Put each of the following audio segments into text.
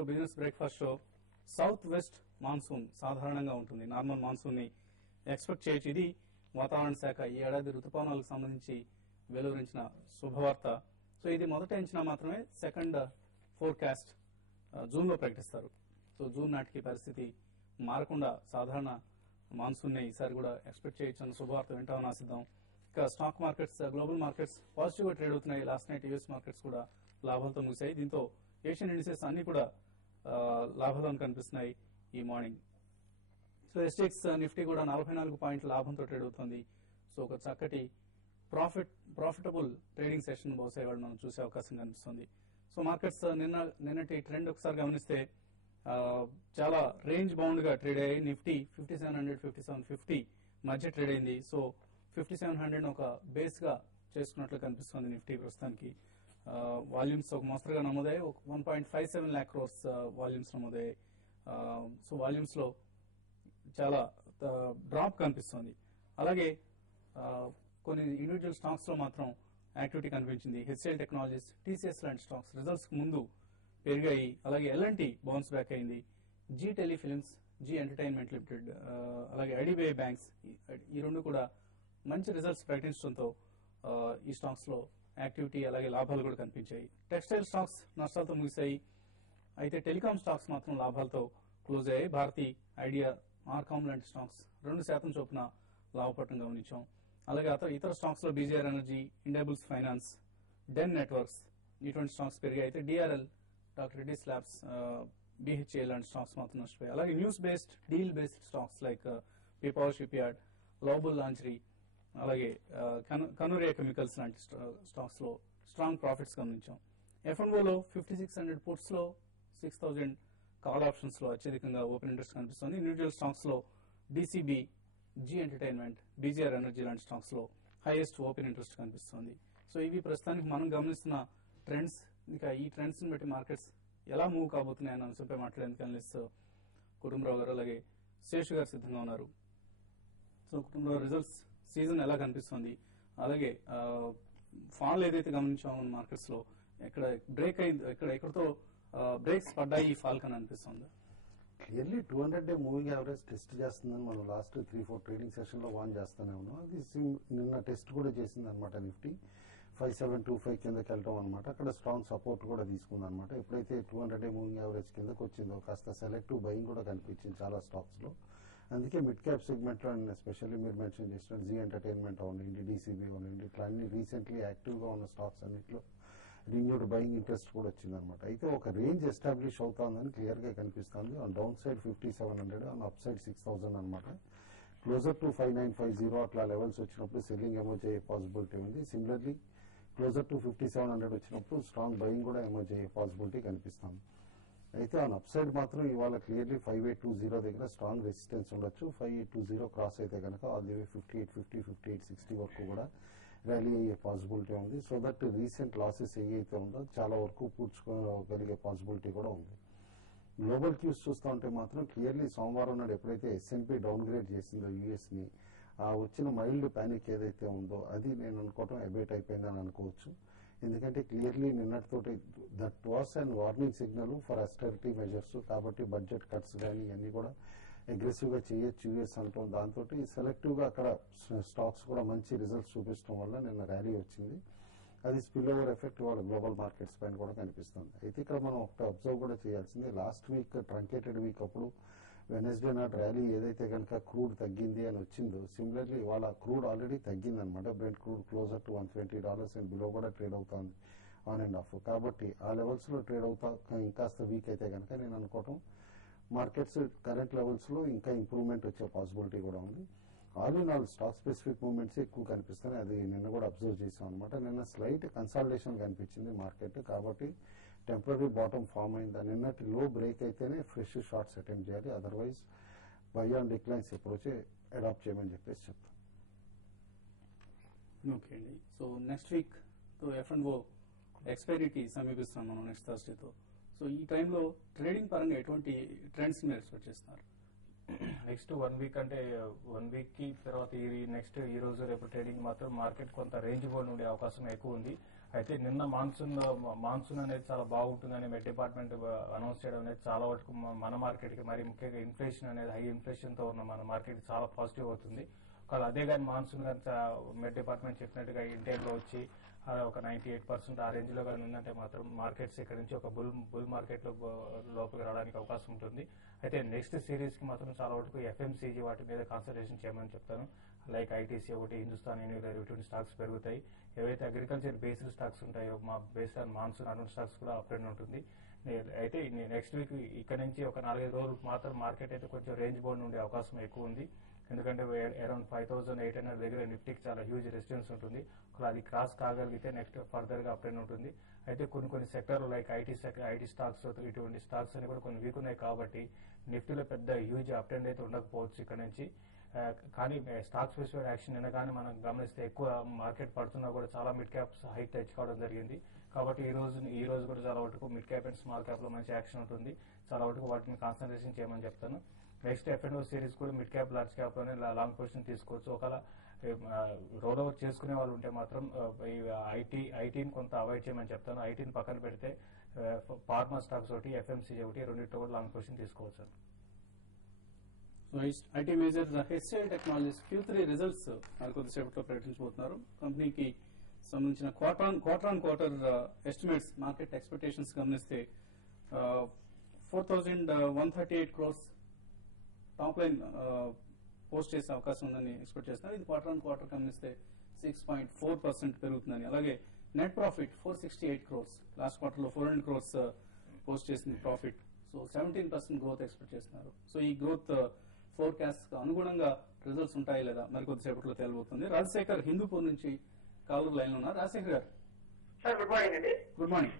To business breakfast show. South west monsoon సాధారణంగా ఉంటుంది, normal monsoon ని ఎక్స్పెక్ట్ చేయొచ్చు. ఇది వాతావరణ శాఖ ఈ ఏడాది రుతుపవనాలకు సంబంధించి వెలువరించిన శుభవార్త. సో ఇది మొదటి అంచనా మాత్రమే. సెకండ్ ఫోర్కాస్ట్ జూన్ లో ప్రకటిస్తారు. సో జూన్ నాటికి పరిస్థితి మారకుండా సాధారణ మాన్సూన్ ని ఈసారి కూడా ఎక్స్పెక్ట్ చేయొచ్చు అన్న శుభవార్త వింటామని ఆశిద్దాం. ఇక stock markets, global markets positive గా ట్రేడ్ అవుతున్నాయి. లాస్ట్ నైట్ యూఎస్ మార్కెట్స్ కూడా లాభాలతో ముగిశాయి. దీంతో ఏషియన్ ఇండిసెస్ అన్ని కూడా లాభాలను కనిపిస్తున్నాయి ఈ మార్నింగ్. సో ఎస్టెక్స్ నిఫ్టీ కూడా 44 పాయింట్ల లాభంతో ట్రేడ్ అవుతుంది. సో ఒక చక్కటి ప్రాఫిటబుల్ ట్రేడింగ్ సెషన్ బహుశా ఇవాళ మనం చూసే అవకాశం కనిపిస్తుంది. సో మార్కెట్స్ నిన్నటి ట్రెండ్ ఒకసారి గమనిస్తే చాలా రేంజ్ బౌండ్ గా ట్రేడ్ అయ్యాయి. నిఫ్టీ 5700, 5750 మధ్య ట్రేడ్ అయింది. సో 5700 ఒక బేస్ గా చేసుకున్నట్లు కనిపిస్తుంది నిఫ్టీ ప్రస్తుతానికి. వాల్యూమ్స్ ఒక మోస్తరుగా నమోదయ్యాయి. 1.57 lakh crores వాల్యూమ్స్ నమోదయ్యాయి. సో వాల్యూమ్స్ లో చాలా డ్రాప్ కనిపిస్తుంది. అలాగే కొన్ని ఇండివిజువల్ స్టాక్స్ లో మాత్రం యాక్టివిటీ కనిపించింది. హెచ్సిఎల్ టెక్నాలజీస్, టీసీఎస్ లాంటి స్టాక్స్ రిజల్ట్స్ కు ముందు పెరిగాయి. అలాగే ఎల్ఎన్టీ బౌన్స్ బ్యాక్ అయింది. Zee Telefilms, Zee Entertainment Limited, అలాగే ఐడిబిఐ బ్యాంక్స్ ఈ రెండు కూడా మంచి రిజల్ట్స్ ప్రకటించడంతో ఈ స్టాక్స్ లో యాక్టివిటీ అలాగే లాభాలు కూడా కనిపించాయి. టెక్స్టైల్ స్టాక్స్ నష్టాలతో ముగిశాయి. అయితే టెలికాం స్టాక్స్ మాత్రం లాభాలతో క్లోజ్ అయ్యాయి. భారతి, ఐడియా, ఆర్కామ్ లాంటి స్టాక్స్ 2% చొప్పున లాభపడటం గమనించాం. అలాగే ఇతర స్టాక్స్ లో BGR energy, Indiabulls finance, Den networks ఇటువంటి స్టాక్స్ పెరిగాయి. అయితే డిఆర్ఎల్, డాక్టర్ రెడ్డిస్ ల్యాబ్స్, బిహెచ్ఏ లాంటి స్టాక్స్ మాత్రం నష్టపోయాయి. అలాగే news based, deal based stocks like పీపవర్ షిప్ యార్డ్, గ్లోబల్ లాంచరీ, అలాగే కనూరియా కెమికల్స్ లాంటి స్టాక్స్ లో స్ట్రాంగ్ ప్రాఫిట్స్ గమనించాం. ఎఫ్ఎన్ఓలో 5600 పుట్స్ లో 6000 కాల్ ఆప్షన్స్ లో అత్యధికంగా ఓపెన్ ఇంట్రెస్ట్ కనిపిస్తుంది. ఇండివిజువల్ స్టాక్స్ లో DCB, Zee Entertainment, BGR Energy లాంటి స్టాక్స్ లో హైయెస్ట్ ఓపెన్ ఇంట్రెస్ట్ కనిపిస్తుంది. సో ఇవి ప్రస్తుతానికి మనం గమనిస్తున్న ట్రెండ్స్. ఇంకా ఈ ట్రెండ్స్ ని బట్టి మార్కెట్స్ ఎలా మూవ్ కాబోతున్నాయి అన్న అంశంపై మాట్లాడేందుకు అనలిస్ట్ కుటుంబరావు గారు అలాగే శేషు గారు సిద్ధంగా ఉన్నారు. సో కుటుంబరావు, రిజల్ట్స్ సీజన్ ఎలా కనిపిస్తుంది, అలాగే ఫాల్ ఏదైతే గమనించామో మార్కెట్స్ లో ఎక్కడ బ్రేక్ అయింది, ఎక్కడతో బ్రేక్స్ పడ్డాయి ఈ ఫాల్ కని అనిపిస్తుంది? Clearly 200-day moving average test చేస్తుందని మనం లాస్ట్ 3-4 ట్రేడింగ్ సెషన్ లో వాన్ చేస్తూనే ఉన్నాం. అది నిన్న టెస్ట్ కూడా చేసింది అనమాట. నిఫ్టీ 5725 కిందకి వెళ్ళటం అనమాట. అక్కడ స్ట్రాంగ్ సపోర్ట్ కూడా తీసుకుంది అనమాట. ఎప్పుడైతే 200-day మూవింగ్ యావరేజ్ కిందకి వచ్చిందో కాస్త సెలెక్టివ్ బయింగ్ కూడా కనిపించింది చాలా స్టాక్స్ లో. అందుకే మిడ్ క్యాప్ సెగ్మెంట్ లో అండ్ ఎస్పెషల్లీ మీరు మెన్షన్ చేసిన జీ ఎంటర్టైన్మెంట్ అవునండి, డీసీబీ అవునండి, ఇట్లా అన్ని రీసెంట్లీ యాక్టివ్ గా ఉన్న స్టాక్స్ అన్నింటిలో రిన్యూడ్ బయింగ్ ఇంట్రెస్ట్ కూడా వచ్చిందనమాట. అయితే ఒక రేంజ్ ఎస్టాబ్లిష్ అవుతుందని క్లియర్ గా కనిపిస్తుంది. On down side 5700, on up side 6000 అనమాట. క్లోజర్ టు 5950 అట్లా లెవెల్స్ వచ్చినప్పుడు సెల్లింగ్ ఎమర్జ్ అయ్యే పాసిబిలిటీ ఉంది. సిమిలర్లీ క్లోజర్ టు 5700 వచ్చినప్పుడు స్ట్రాంగ్ బయింగ్ కూడా ఎమర్జ్ అయ్యే పాసిబిలిటీ కనిపిస్తుంది. అయితే ఆన్ అప్ సైడ్ మాత్రం ఇవాళ క్లియర్లీ 5820 దగ్గర స్ట్రాంగ్ రెసిస్టెన్స్ ఉండొచ్చు. 5820 క్రాస్ అయితే కనుక ఆల్ ది వే 5850, 5860 వరకు కూడా ర్యాలీ అయ్యే పాసిబిలిటీ ఉంది. సో దట్ రీసెంట్ లాసెస్ ఏవైతే ఉందో చాలా వరకు పూడ్చుకోగలిగే పాసిబిలిటీ కూడా ఉంది. గ్లోబల్ క్యూస్ చూస్తూ ఉంటే మాత్రం క్లియర్లీ సోమవారం నాడు ఎప్పుడైతే ఎస్ఎన్పి డౌన్ గ్రేడ్ చేసిందో యూఎస్ ని, ఆ వచ్చిన మైల్డ్ ప్యానిక్ ఏదైతే ఉందో అది నేను అనుకోవటం అబేట్ అయిపోయిందని అనుకోవచ్చు. ఎందుకంటే క్లియర్లీ నిన్నటితోటి that was and warning signal for austerity measures. కాబట్టి బడ్జెట్ కట్స్ కానీ ఇవన్నీ కూడా అగ్రెసివ్ గా చేయొచ్చు యూఎస్ అంటాం. దాంతో సెలెక్టివ్ గా అక్కడ స్టాక్స్ కూడా మంచి రిజల్ట్స్ చూపించడం వల్ల నిన్న ర్యాలీ వచ్చింది. అది స్పిల్ ఓవర్ ఎఫెక్ట్ వాళ్ళ గ్లోబల్ మార్కెట్స్ పైన కూడా కనిపిస్తుంది. అయితే ఇక్కడ మనం ఒకటి అబ్జర్వ్ కూడా చేయాల్సింది, లాస్ట్ వీక్ ట్రంకేటెడ్ వీక్ అప్పుడు వెనస్డే నాట్ ర్యాలీ ఏదైతే కనుక క్రూడ్ తగ్గింది అని వచ్చిందో, సిమిలర్లీ వాళ్ళ క్రూడ్ ఆల్రెడీ తగ్గింది అనమాట. Brent crude closer to $120 and below కూడా ట్రేడ్ అవుతుంది ఆన్ అండ్ ఆఫ్. కాబట్టి ఆ లెవెల్స్ లో ట్రేడ్ అవుతా ఇంకాస్త వీక్ అయితే కనుక నేను అనుకోవటం మార్కెట్స్ కరెంట్ లెవెల్స్ లో ఇంకా ఇంప్రూవ్మెంట్ వచ్చే పాసిబిలిటీ కూడా ఉంది. All in all stock specific movements ఎక్కువ కనిపిస్తున్నాయి. అది నిన్న కూడా అబ్జర్వ్ చేసాం అనమాట. నిన్న స్లైట్ కన్సాలిడేషన్ కనిపించింది మార్కెట్. కాబట్టి టెంపరీ బాటమ్ ఫామ్ అయింది. నిన్నటి లో బ్రేక్ అయితేనే ఫ్రెష్ షార్ట్స్ అటెంప్ట్ చేయాలి. Otherwise buy on declines approach adopt చేయమని చెప్పేసి చెప్తాం. ఓకే అండి. సో నెక్స్ట్ వీక్ ఎఫ్ఎన్ఓ ఎక్స్పైరీకి సమీపిస్తున్నాం మనం నెక్స్ట్ థర్స్డేతో. సో ఈ టైంలో ట్రేడింగ్ పరంగా ఎటువంటి ట్రెండ్స్ మీరు ఎక్స్పెక్ట్ చేస్తున్నారు? నెక్స్ట్ 1 వీక్ అంటే 1 వీక్ కి తర్వాత నెక్స్ట్ ఈ రోజు రేపు ట్రేడింగ్ మాత్రం మార్కెట్ కొంత రేంజ్ బౌండ్ ఉండే అవకాశం ఎక్కువ ఉంది. అయితే నిన్న మాన్సూన్ అనేది చాలా బాగుంటుందని మెట్ డిపార్ట్మెంట్ అనౌన్స్ చేయడం అనేది చాలా వరకు మన మార్కెట్ కి మరి ముఖ్యంగా ఇన్ఫ్లేషన్ అనేది హై ఇన్ఫ్లేషన్ తో ఉన్న మన మార్కెట్ చాలా పాజిటివ్ అవుతుంది. ఒకవేళ అదే కానీ మాన్సూన్ కానీ మెట్ డిపార్ట్మెంట్ చెప్పినట్టుగా ఇంటైమ్ లో వచ్చి ఒక 98% ఆ రేంజ్ లో కానీ ఉందంటే మాత్రం మార్కెట్స్ ఇక్కడ నుంచి ఒక బుల్ మార్కెట్ లో లోపలికి రావడానికి అవకాశం ఉంటుంది. అయితే నెక్స్ట్ సిరీస్ కి మాత్రం చాలా వరకు ఎఫ్ఎంసీజీ వాటి మీద కాన్సన్ట్రేషన్ చేయమని చెప్తాను. లైక్ ఐటీసీ ఒకటి, హిందుస్థాన్ యూనిలివర్ ఇటువంటి స్టాక్స్ పెరుగుతాయి. ఏవైతే అగ్రికల్చర్ బేస్డ్ స్టాక్స్ ఉంటాయో బేస్డ్ ఆన్ మాన్సూన్ అటువంటి స్టాక్స్ కూడా అప్ ట్రెండ్ ఉంటుంది. అయితే నెక్స్ట్ వీక్ ఇక్కడ నుంచి ఒక 4-5 రోజులు మాత్రం మార్కెట్ అయితే కొంచెం రేంజ్ బౌండ్ ఉండే అవకాశం ఎక్కువ ఉంది. ఎందుకంటే అరౌండ్ 5800 దగ్గర నిఫ్టీకి చాలా హ్యూజ్ రెసిస్టెన్స్ ఉంటుంది. అది క్రాస్ కాగలిగితే నెక్స్ట్ ఫర్దర్ గా అప్ ట్రెండ్ ఉంటుంది. అయితే కొన్ని సెక్టర్ లైక్ ఐటీ స్టాక్స్ ఇటువంటి స్టాక్స్ అని కూడా కొన్ని వీక్ ఉన్నాయి కాబట్టి నిఫ్టీలో పెద్ద హ్యూజ్ అప్ ట్రెండ్ అయితే ఉండకపోవచ్చు ఇక్కడ నుంచి. కానీ స్టాక్ స్పెసిఫిక్ యాక్షన్ నిన్నగానే మనం గమనిస్తే ఎక్కువ మార్కెట్ పడుతున్నా కూడా చాలా మిడ్ క్యాప్స్ హైక్ తెచ్చుకోవడం జరిగింది. కాబట్టి ఈ రోజు కూడా చాలా వరకు mid cap and small cap లో మంచి యాక్షన్ ఉంటుంది. చాలా వరకు వాటిని కాన్సన్ట్రేషన్ చేయమని చెప్తాను. నెక్స్ట్ F&O సిరీస్ కూడా మిడ్ క్యాప్ లార్జ్ క్యాప్ లోనే లాంగ్ పొజిషన్ తీసుకోవచ్చు. ఒకవేళ రోల్ ఓవర్ చేసుకునే వాళ్ళు ఉంటే మాత్రం ఐటీని కొంత అవాయిడ్ చేయమని చెప్తాను. ఐటీని పక్కన పెడితే ఫార్మా స్టాక్స్ ఒకటి, ఎఫ్ఎంసీజీ ఒకటి, రెండింటిలో కూడా లాంగ్ పొజిషన్ తీసుకోవచ్చు. IT major HCl technologies Q3 results మరి కొద్దిసేపట్లో ప్రకటించబోతున్నారు. కంపెనీకి సంబంధించిన quarter on quarter estimates market expectations గమనిస్తే 4138 crores టాప్ లైన్ పోస్ట్ చేసే అవకాశం ఉందని ఎక్స్పెక్ట్ చేస్తున్నారు. ఇది క్వార్టర్ ఆన్ క్వార్టర్ గమనిస్తే 6.4% పెరుగుతుందని. అలాగే net profit 468 crores, last quarter లో 400 crores పోస్ట్ చేసింది ప్రాఫిట్. సో 17% గ్రోత్ ఎక్స్పెక్ట్ చేస్తున్నారు. సో ఈ గ్రోత్ ఫోర్కాస్ట్ అనుగుణంగా రిజల్ట్స్ ఉంటాయి లేదా మరి కొద్దిసేపట్లో తేలబోతుంది. రాజశేఖర్ హిందూపూర్ నుంచి కాలర్ లైన్ లో ఉన్నారు. రాజశేఖర్ గారు సార్ గుడ్ మార్నింగ్ అండి. గుడ్ మార్నింగ్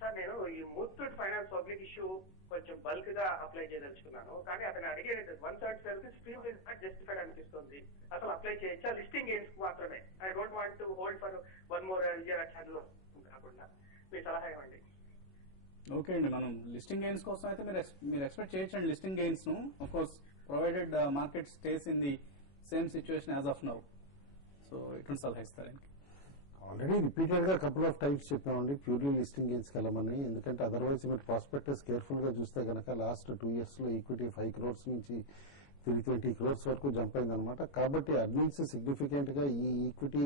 సార్, నేను ఈ ముత్తూట్ ఫైనాన్స్ పబ్లిక్ ఇష్యూ కొంచెం బల్క్ గా అప్లై చేయదలుచుకున్నాను. కానీ అతను అడిగేది 1/3 service stream is not justified అనిపిస్తుంది. అసలు అప్లై చేయొచ్చా? లిస్టింగ్ గెయిన్స్ మాత్రమే. I don't want to hold for one more year అట్లా కాకుండా మీ సలహా ఇవ్వండి. ఓకే అండి, మనం లిస్టింగ్ గెయిన్స్ కోసం అయితే మీరు ఎక్స్పెక్ట్ చేయొచ్చండి లిస్టింగ్ గెయిన్స్ ను. Of course provided market stays in the same situation as of now. So ఇటువంటి సలహా ఇస్తారండి. ఆల్రెడీ రిపీటెడ్ గా కపుల్ ఆఫ్ టైమ్స్ చెప్పామండి ప్యూర్లీ లిస్టింగ్ గెయిన్స్ వెళ్ళమని. ఎందుకంటే అదర్వైజ్ మీరు ప్రాస్పెక్టస్ కేర్ఫుల్ గా చూస్తే కనుక లాస్ట్ 2 years లో ఈక్విటీ 5 crores నుంచి 320 crores వరకు జంప్ అయిందనమాట. కాబట్టి అర్నింగ్స్ సిగ్నిఫికెంట్ గా ఈ ఈక్విటీ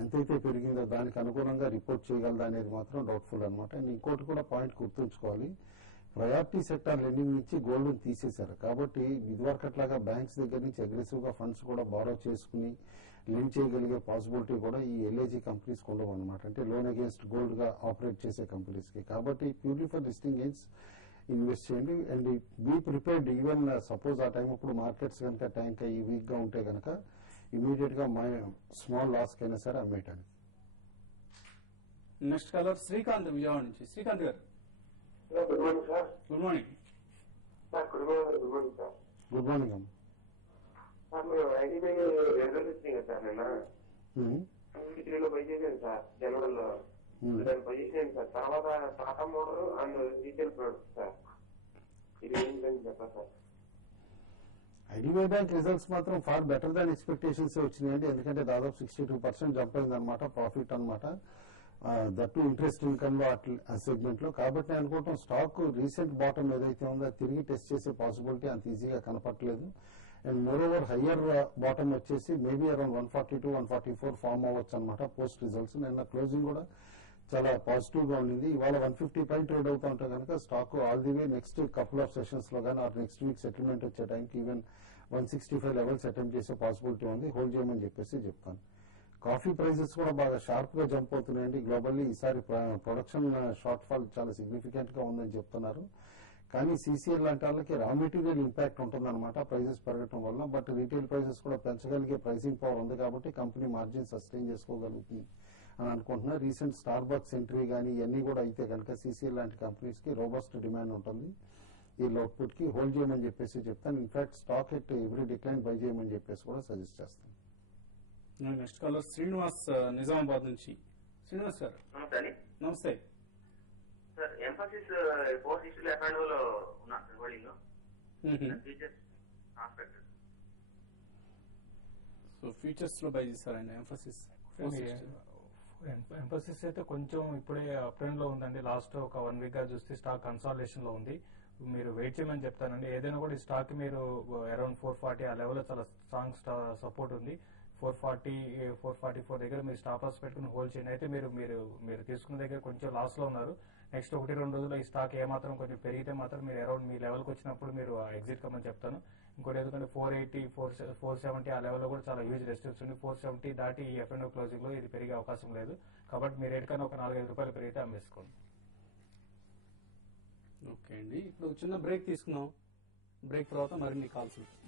ఎంతైతే పెరిగిందో దానికి అనుగుణంగా రిపోర్ట్ చేయగలదా అనేది మాత్రం డౌట్ఫుల్ అనమాట. అండ్ ఇంకోటి కూడా పాయింట్ గుర్తుంచుకోవాలి, ప్రయారిటీ సెక్టార్ లెండింగ్ నుంచి గోల్డ్ తీసేశారు. కాబట్టి ఇదివరకట్లాగా బ్యాంక్స్ దగ్గర నుంచి అగ్రెసివ్ గా ఫండ్స్ కూడా బారో చేసుకుని లింక్ చేయగలిగే పాసిబిలిటీ కూడా ఈ ఎల్ఐజీ కంపెనీస్ ఉండవు అనమాట. అంటే లోన్ అగేన్స్ట్ గోల్డ్ గా ఆపరేట్ చేసే కంపెనీస్ కి. కాబట్టి purely for listing gains invest చేయండి. And be prepared even suppose ఆ టైం అప్పుడు మార్కెట్స్ కనుక ట్యాంక్ అయ్యి వీక్ గా ఉంటే కనుక ఇమీడియట్ గా స్మాల్ లాస్ కైనా సరే అమ్మేయటానికి. నెక్స్ట్ కాలర్ శ్రీకాంత్ విజయవాడ నుంచి. Srikanth garu good morning sir. Good morning. Good morning sir. Good morning అమ్మ. సార్ మీరు ఐటీపై రిజల్ట్ ఇచ్చింది కదా సార్ నిన్న లో బై చేశాను సార్. జనవరిలో దాన్ని బై చేసాను సార్. తర్వాత Tata motor and detail products sir. ఇది ఏంటని చెప్పారు సార్. ఐడిబిఐ బ్యాంక్ రిజల్ట్స్ మాత్రం ఫార్ బెటర్ దాన్ ఎక్స్పెక్టేషన్స్ వచ్చినాయండి. ఎందుకంటే దాదాపు 62% జంప్ అయింది అనమాట ప్రాఫిట్ అనమాట. దట్టు ఇంట్రెస్ట్ ఇన్కమ్ లో సెగ్మెంట్ లో. కాబట్టి నేను అనుకుంటాం స్టాక్ రీసెంట్ బాటమ్ ఏదైతే ఉందో అది తిరిగి టెస్ట్ చేసే పాసిబిలిటీ అంత ఈజీగా కనపట్లేదు. And moreover higher bottom వచ్చేసి మేబీ అరౌండ్ 142-144 ఫామ్ అవ్వచ్చు అనమాట పోస్ట్ రిజల్ట్స్. నిన్న క్లోజింగ్ కూడా చాలా పాజిటివ్ గా ఉండింది. ఇవాళ 150 పైన ట్రేడ్ అవుతా ఉంటే కనుక stock all the way next couple of sessions లో కానీ ఆర్ నెక్స్ట్ వీక్ సెటిల్మెంట్ వచ్చే టైంకి ఈవెన్ 165 లెవెల్స్ అటెంప్ట్ చేసే పాసిబిలిటీ ఉంది. హోల్డ్ చేయమని చెప్పేసి చెప్తాను. కాఫీ ప్రైసెస్ కూడా బాగా షార్ప్ గా జంప్ అవుతున్నాయండి గ్లోబల్లీ. ఈసారి ప్రొడక్షన్ షార్ట్ ఫాల్ చాలా సిగ్నిఫికెంట్ గా ఉందని చెప్తున్నారు. కానీ CCL లాంటి వాళ్ళకి రా మెటీరియల్ ఇంపాక్ట్ ఉంటుందన్నమాట ప్రైసెస్ పెరగడం వల్ల. బట్ రీటైల్ ప్రైసెస్ కూడా పెంచగలిగే ప్రైసింగ్ పవర్ ఉంది కాబట్టి కంపెనీ మార్జిన్ సస్టైన్ చేసుకోగలుగుతుంది అని అనుకుంటున్నా. రీసెంట్ స్టార్ బక్స్ ఎంట్రీ కానీ ఇవన్నీ కూడా అయితే కనుక CCL లాంటి కంపెనీస్ కి రోబస్ట్ డిమాండ్ ఉంటుంది. ఈ అవుట్పుట్ కి హోల్డ్ చేయమని చెప్పేసి చెప్తాను. In fact stock at every decline by చేయమని చెప్పేసి కూడా సజెస్ట్ చేస్తాను. నెక్స్ట్ కాలర్ శ్రీనివాస్ నిజామాబాద్ నుంచి. శ్రీనివాస్ గారు నమస్తే. సార్ ఎంఫసిస్ 460 F&O ఉన్నా holding features aspect. So futures లో బై చేస్తారండి ఎంఫసిస్ ఎంఫోసిస్ అయితే కొంచెం ఇప్పుడే అప్ ట్రెండ్ లో ఉందండి. లాస్ట్ ఒక 1 వీక్ గా చూస్తే స్టాక్ కన్సాలిడేషన్ లో ఉంది. మీరు వెయిట్ చేయమని చెప్తానండి. ఏదైనా కూడా ఈ స్టాక్ మీరు అరౌండ్ 440 ఆ లెవెల్ లో చాలా స్ట్రాంగ్ సపోర్ట్ ఉంది. 440 444 దగ్గర మీరు స్టాప్ లాస్ పెట్టుకుని హోల్డ్ చేయండి. అయితే మీరు తీసుకున్న దగ్గర కొంచెం లాస్ లో ఉన్నారు. నెక్స్ట్ 1-2 రోజుల్లో ఈ స్టాక్ ఏమాత్రం కొంచెం పెరిగితే మాత్రం మీరు అరౌండ్ మీ లెవెల్కి వచ్చినప్పుడు మీరు ఎగ్జిట్ కమ్మని చెప్తాను. ఇంకోటి ఎందుకంటే 480 470 ఆ లెవెల్లో కూడా చాలా హ్యూజ్ రెసిస్టెన్స్ ఉంది. 470 దాటి ఈ F&O క్లోజింగ్ లో ఇది పెరిగే అవకాశం లేదు. కాబట్టి మీ రేట్ కన్నా ఒక 4-5 రూపాయలు పెరిగితే అమ్మేసుకోండి. ఓకే అండి, ఇప్పుడు చిన్న బ్రేక్ తీసుకున్నాం. బ్రేక్ తర్వాత మరిన్ని కాల్స్ ఉంటాయి.